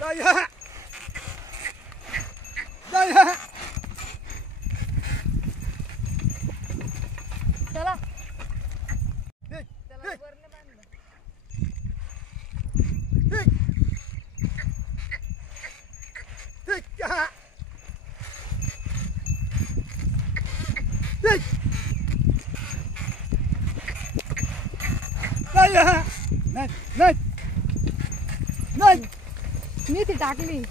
चला मी ती टाकली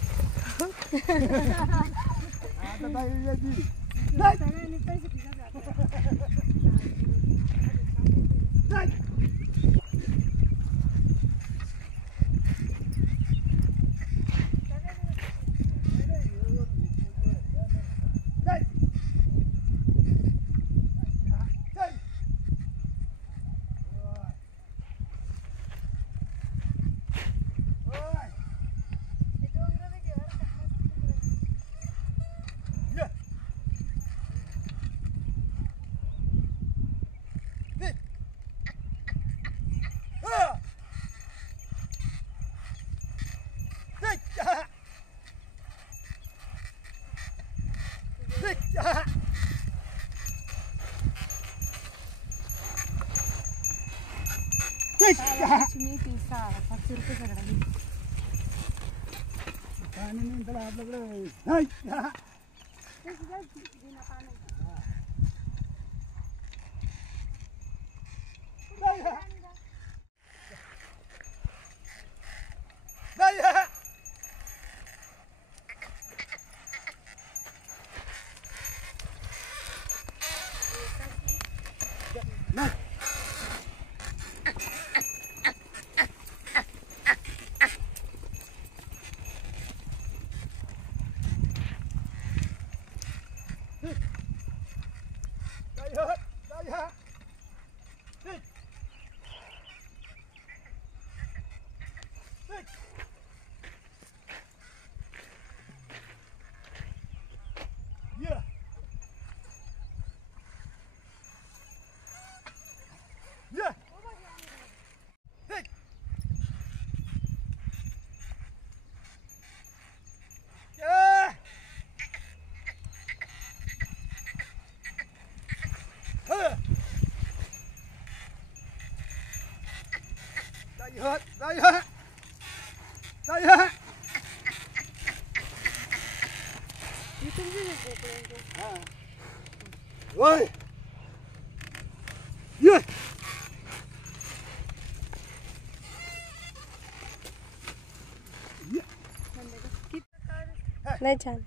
नाही छान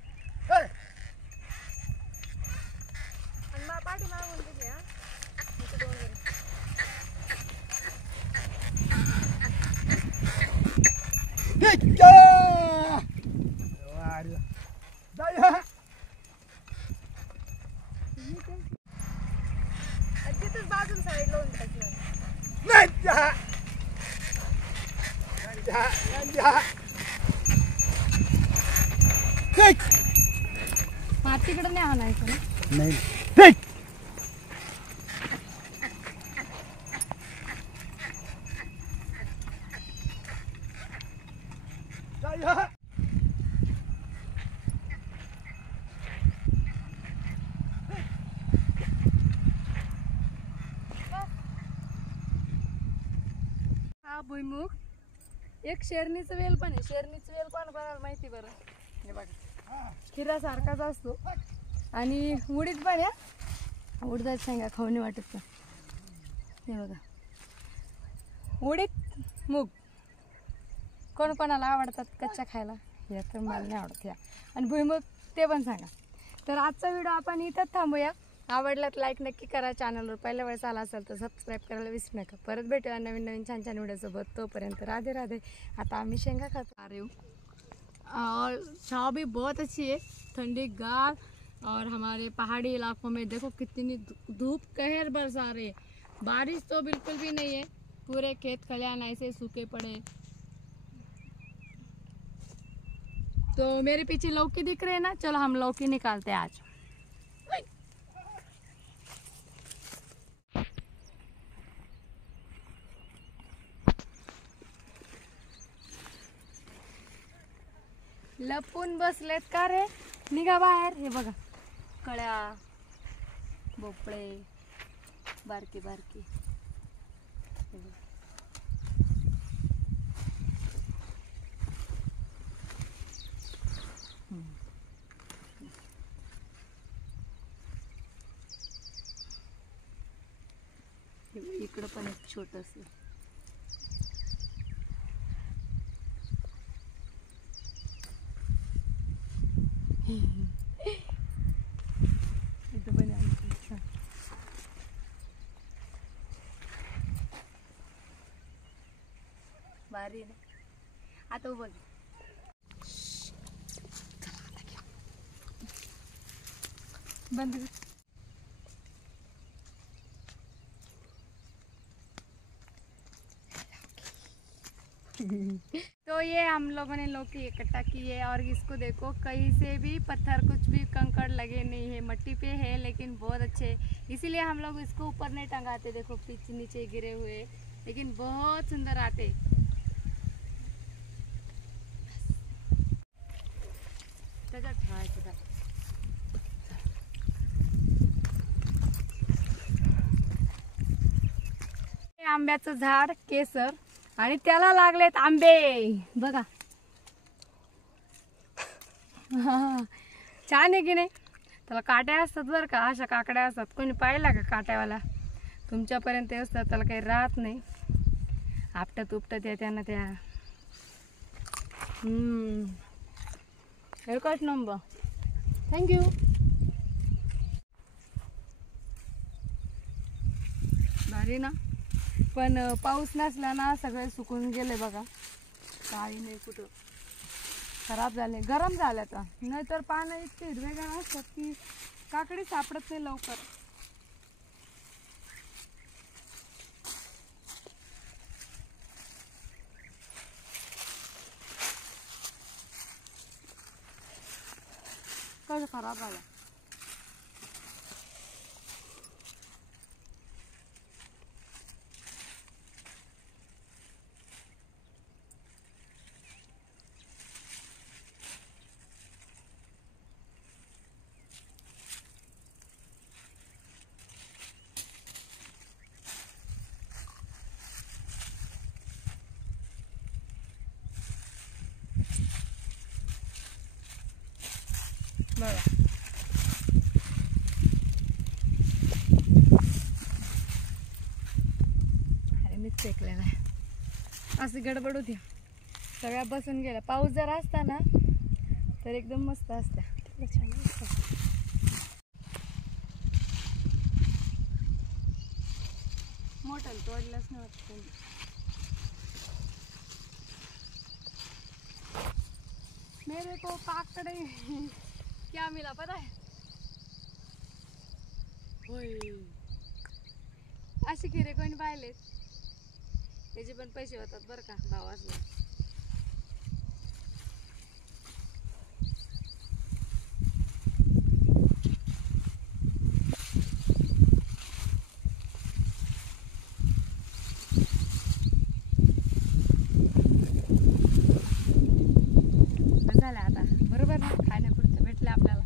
बाजून साईड लावून तिकडे नाही आणायचं नाही हा भुईमुग एक शेरणीचं वेल पण आहे शेरणीचं वेल पण कोणाला माहिती बरं हे बघा खिरासारखाच असतो आणि उडीद पण आहे उडदाच शेंगा खाऊन वाटत का हे बघा उडीद मूग कोण कोणाला आवडतात कच्च्या खायला हे तर मला नाही आवडत या आणि भुईमुग ते पण सांगा तर आजचा व्हिडिओ आपण इथंच थांबूया आवडला तर लाईक नक्की करा चॅनलवर पहिल्या वेळेस आला असेल तर सबस्क्राईब करायला विसरू नका परत भेटूया नवीन नवीन छान छान व्हिडिओसोबत तोपर्यंत राधे राधे आता आम्ही शेंगा खातो आ रहे हो और छाव भी बहुत अच्छी है ठंडी गार और हमारे पहाड़ी इलाकों में देखो कितनी धूप कहर बरसा रही है बारिश तो बिल्कुल भी नहीं है पूरे खेत खलियान ऐसे सूखे पड़े तो मेरे पीछे लौकी दिख रहे हैं ना चलो हम लौकी निकालते हैं आज लपून बसलेत का रे? निघा बाहेर. हे बघा कळ्या, भोपळे बारकी बारकी. हे बघा. इकडं पण एक छोटस. इथं पण आहे. भारी ना. आता बघ बंद कर. तो ये हम लोगों ने लौकी इकट्ठा की है और इसको देखो कहीं से भी पत्थर कुछ भी कंकड़ लगे नहीं है, मट्टी पे है लेकिन बहुत अच्छे, इसीलिए हम लोग इसको ऊपर नहीं टंगाते. देखो पीछे नीचे गिरे हुए लेकिन बहुत सुंदर आते. आंब्याचं झाड केसर आणि त्याला लागलेत आंबे बघा. छान आहे की नाही? त्याला काट्या असतात बरं का, अशा काकड्या असतात. कोणी पाहिला का काट्यावाला? तुमच्यापर्यंत असतात, त्याला काही राहत नाही. आपटत उपटत येत्या ना त्या. एकच नंबर. थँक्यू. भारी ना. पण पाऊस नसला ना सगळे सुकून गेले बघा. काही नाही कुठं, खराब झाले, गरम झाले. आता नाहीतर पानं इतके हिरवेगार असतात की काकडी सापडत नाही लवकर. कसं खराब झाला. बघा अरे मीच फेकले नाही. अशी गडबड होती, सगळ्या बसून गेल्या. पाऊस जर असता ना तर एकदम मस्त असत्या. मोठं तोडलंच नाही वाटतं. मेरे को काकड़े क्या मिला पता है? अशी खिरे कोणी पाहिलेत? त्याचे पण पैसे होतात बरं का, भाव असला. झालं आता बरोबर ना, खाण्यापुरतं भेटलं आपल्याला.